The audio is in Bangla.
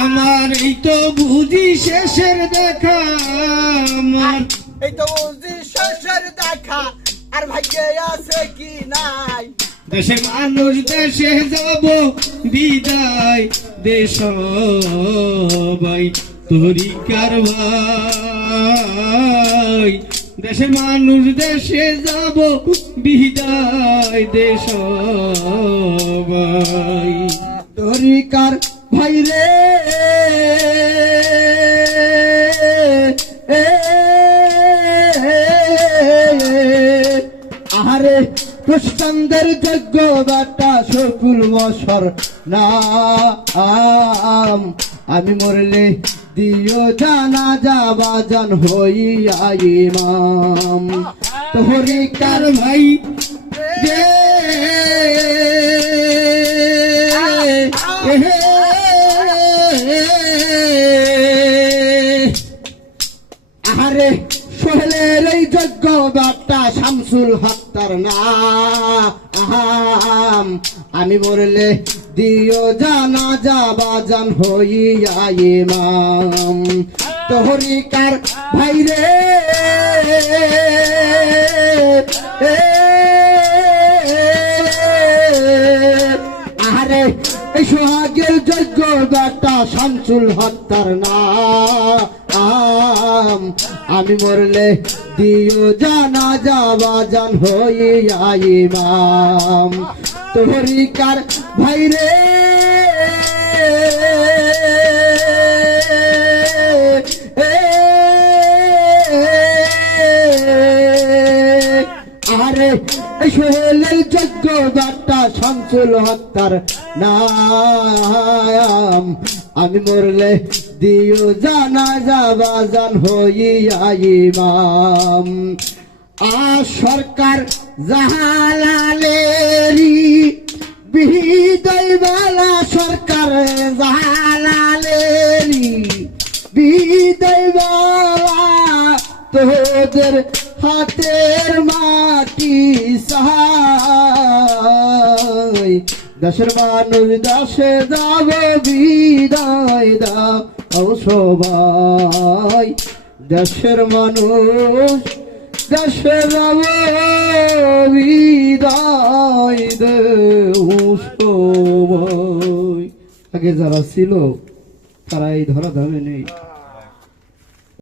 আমার এই তো বুঝি শেষের দেখা আমার এই তো বুঝি শেষের দেখা আর ভাগ্যে আছে কি নাই দেশে মানুষ দেশে যাব বিদায় দেশ ভাই তোরি কারবাই দেশে মানুষ দেশে যাব বিদায় দেশ ভাই তোরি কার ভাই রে আরে খ্রিস্টানদের যজ্ঞ বাটা শকুল বছর নাম আমি মরলে দিও জানা যাবা জান হইয়া ইমাম তোরি কার ভাই রে আরে সোহেলের এই যজ্ঞ বাটা শামসুল হত্যার নাম আমি মরলে দিও জানা যাবা জান হইয়া ইমাম তোহরিকার ভাই রে আরে এই সোহাগের যজ্ঞ বাটা শামসুল হত্যার নাম আমি মরলে দিও জানা যাবা জান হইয়া ইমাম তোহরিকার ভাই রে আরে সোহেলের যজ্ঞ বাটা শামসুল হত্যার নাম আমি মরলে দিও জানা যাবা জান হইয়া ইমাম সরকার জাহালালেরি বিদায় বেলা সরকার জাহালালেরি বিদায় বেলা তোদের হাতের মাটি সাহাই দেশের মানুষ দেশে যাব বিদায় দাও সবাই দেশের মানুষ দেশে যাব বিদায় দেও সবাই আগে যারা ছিল তারা এই ধরা ধামে নেই।